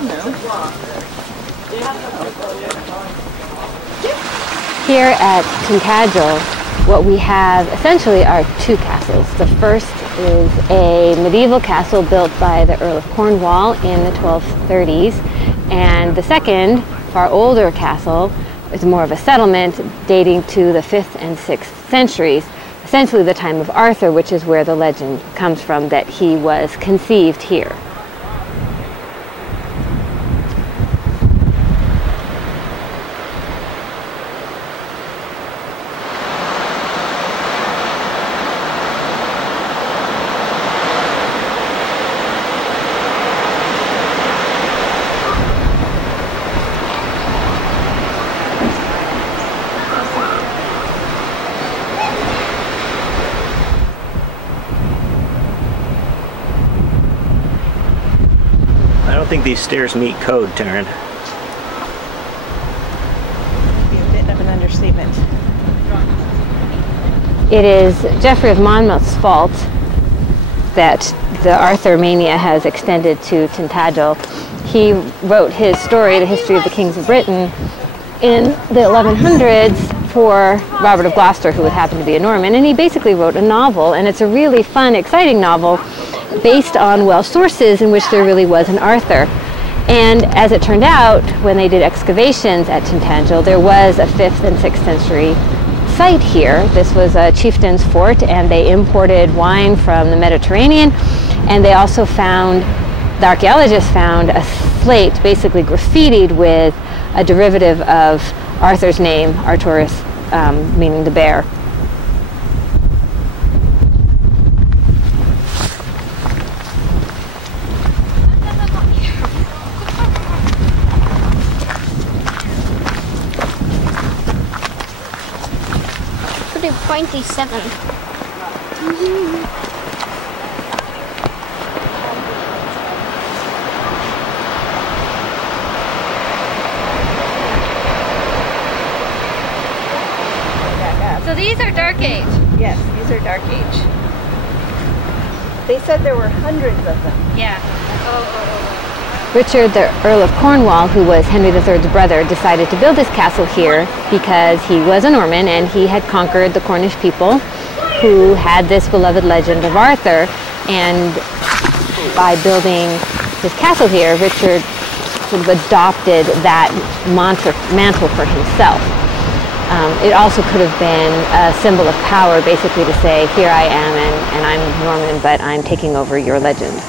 Here at Tintagel, what we have essentially are two castles. The first is a medieval castle built by the Earl of Cornwall in the 1230s, and the second, far older castle, is more of a settlement dating to the 5th and 6th centuries, essentially the time of Arthur, which is where the legend comes from that he was conceived here. I don't think these stairs meet code, Taryn. Be a bit of an understatement. It is Geoffrey of Monmouth's fault that the Arthur mania has extended to Tintagel. He wrote his story, The History of the Kings of Britain, in the 1100s for Robert of Gloucester, who would happen to be a Norman, and he basically wrote a novel, and it's a really fun, exciting novel based on Welsh sources in which there really was an Arthur. And as it turned out, when they did excavations at Tintagel, there was a 5th and 6th century site here. This was a chieftain's fort, and they imported wine from the Mediterranean, and they also found, the archaeologists found a slate basically graffitied with a derivative of Arthur's name, Arturus, meaning the bear. Pretty pointy 7. So these are Dark Age? Yes, these are Dark Age. They said there were hundreds of them. Yeah. Richard, the Earl of Cornwall, who was Henry III's brother, decided to build his castle here because he was a Norman and he had conquered the Cornish people who had this beloved legend of Arthur. And by building his castle here, Richard sort of adopted that mantle for himself. It also could have been a symbol of power, basically to say, here I am and I'm Norman, but I'm taking over your legend.